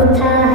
কোথায়